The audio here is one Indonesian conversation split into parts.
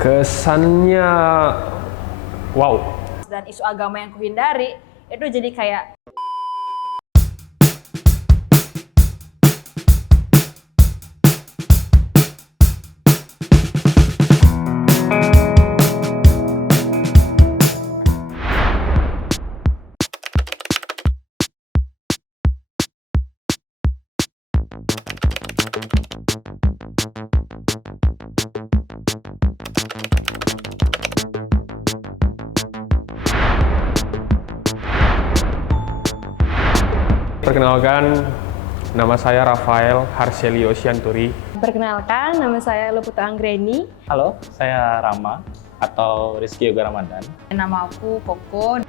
Kesannya wow. Dan isu agama yang kuhindari itu jadi kayak Perkenalkan, nama saya Rafael Harselio Sianturi. Perkenalkan, nama saya Luputa Anggreni. Halo, saya Rama atau Rizky Yoga Ramadan. nama aku Koko.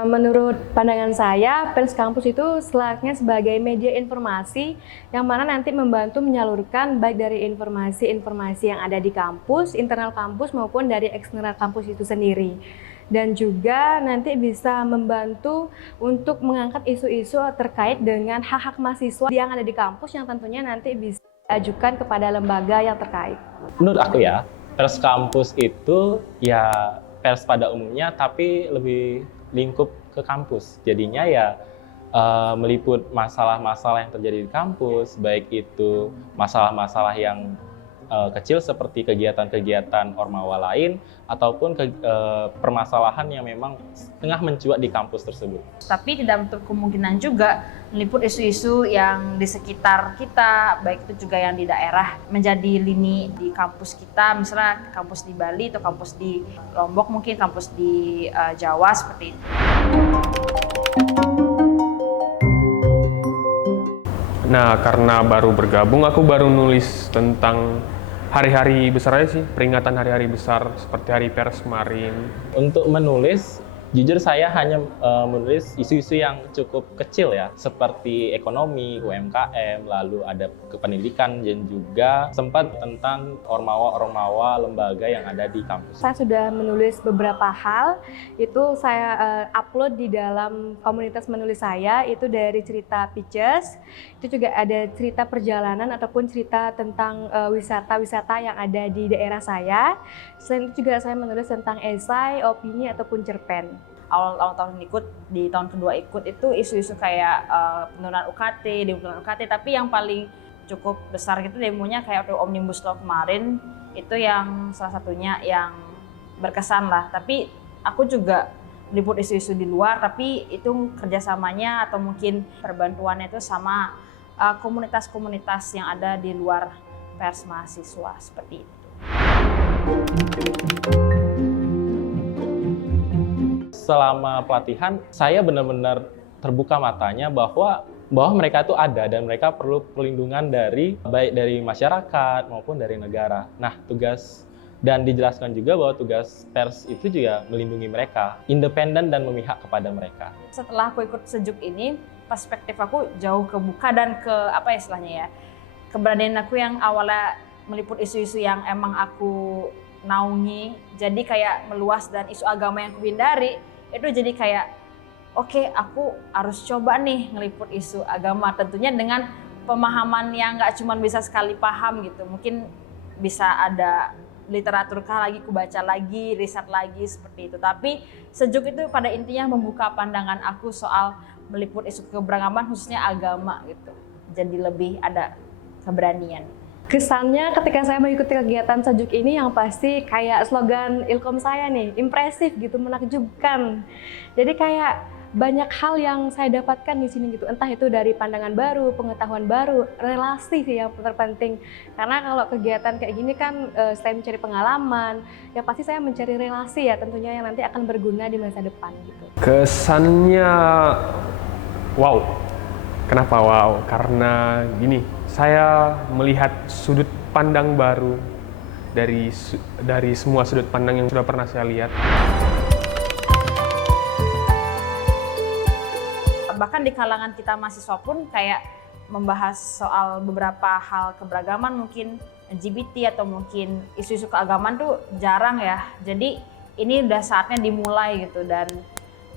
Menurut pandangan saya, pers kampus itu selayaknya sebagai media informasi yang mana nanti membantu menyalurkan baik dari informasi-informasi yang ada di kampus, internal kampus maupun dari eksternal kampus itu sendiri. Dan juga nanti bisa membantu untuk mengangkat isu-isu terkait dengan hak-hak mahasiswa yang ada di kampus yang tentunya nanti bisa diajukan kepada lembaga yang terkait. Menurut aku ya, pers kampus itu ya pers pada umumnya tapi lebih lingkup ke kampus. Jadinya ya meliput masalah-masalah yang terjadi di kampus, baik itu masalah-masalah yang kecil seperti kegiatan-kegiatan ormawa lain ataupun permasalahan yang memang tengah mencuat di kampus tersebut. Tapi tidak menutup kemungkinan juga meliput isu-isu yang di sekitar kita, baik itu juga yang di daerah menjadi lini di kampus kita, misalnya kampus di Bali atau kampus di Lombok, mungkin kampus di Jawa seperti itu. Nah, karena baru bergabung, aku baru nulis tentang hari-hari besar aja sih, peringatan hari-hari besar seperti Hari Pers kemarin. Untuk menulis, jujur saya hanya menulis isu-isu yang cukup kecil ya, seperti ekonomi, UMKM, lalu ada kependidikan, dan juga sempat tentang ormawa-ormawa lembaga yang ada di kampus. Saya sudah menulis beberapa hal, itu saya upload di dalam komunitas menulis saya, itu dari cerita Pitches, itu juga ada cerita perjalanan ataupun cerita tentang wisata-wisata yang ada di daerah saya. Selain itu juga saya menulis tentang esai, opini, ataupun cerpen. Awal tahun ikut, di tahun kedua ikut itu isu-isu kayak penurunan UKT, penurunan UKT, tapi yang paling cukup besar gitu demonya kayak Omnibus Law kemarin, itu yang salah satunya yang berkesan lah. Tapi aku juga meliput isu-isu di luar, tapi itu kerjasamanya atau mungkin perbantuannya itu sama komunitas-komunitas yang ada di luar pers mahasiswa seperti itu. Selama pelatihan, saya benar-benar terbuka matanya bahwa mereka itu ada dan mereka perlu perlindungan dari baik dari masyarakat maupun dari negara. Nah, dan dijelaskan juga bahwa tugas pers itu juga melindungi mereka, independen dan memihak kepada mereka. Setelah aku ikut Sejuk ini, perspektif aku jauh kebuka dan apa istilahnya ya, keberanian aku yang awalnya meliput isu-isu yang emang aku naungi, jadi kayak meluas dan isu agama yang kuhindari, itu jadi kayak oke, aku harus coba nih ngeliput isu agama, tentunya dengan pemahaman yang nggak cuma bisa sekali paham gitu, mungkin bisa ada literatur lagi, kubaca lagi, riset lagi seperti itu. Tapi Sejuk itu pada intinya membuka pandangan aku soal meliput isu keberagaman khususnya agama gitu, jadi lebih ada keberanian. Kesannya ketika saya mengikuti kegiatan Sejuk ini yang pasti kayak slogan Ilkom saya nih, impresif gitu, menakjubkan. Jadi kayak banyak hal yang saya dapatkan di sini gitu, entah itu dari pandangan baru, pengetahuan baru, relasi sih yang terpenting. Karena kalau kegiatan kayak gini kan saya mencari pengalaman, ya pasti saya mencari relasi ya tentunya yang nanti akan berguna di masa depan gitu. Kesannya wow. Kenapa wow? Karena gini, saya melihat sudut pandang baru dari semua sudut pandang yang sudah pernah saya lihat. Bahkan di kalangan kita mahasiswa pun kayak membahas soal beberapa hal keberagaman, mungkin LGBT atau mungkin isu-isu keagamaan tuh jarang ya. Jadi ini udah saatnya dimulai gitu, dan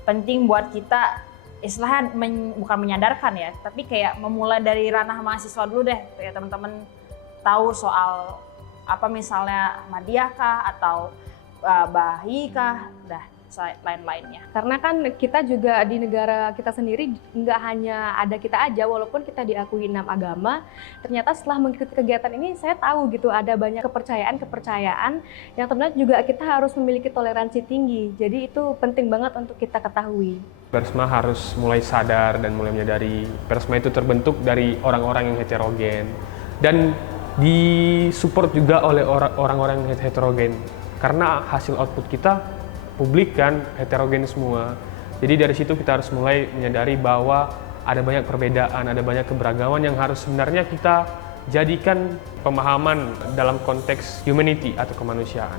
penting buat kita istilahnya bukan menyadarkan ya, tapi kayak memulai dari ranah mahasiswa dulu deh, kayak teman-teman tahu soal apa misalnya Ahmadiyah kah atau Baha'i kah, lain-lainnya. Karena kan kita juga di negara kita sendiri nggak hanya ada kita aja, walaupun kita diakui 6 agama, ternyata setelah mengikuti kegiatan ini saya tahu gitu ada banyak kepercayaan yang ternyata juga kita harus memiliki toleransi tinggi. Jadi itu penting banget untuk kita ketahui. Persma harus mulai sadar dan mulai menyadari Persma itu terbentuk dari orang-orang yang heterogen dan disupport juga oleh orang-orang yang heterogen karena hasil output kita publik kan heterogen semua. Jadi dari situ kita harus mulai menyadari bahwa ada banyak perbedaan, ada banyak keberagaman yang harus sebenarnya kita jadikan pemahaman dalam konteks humanity atau kemanusiaan.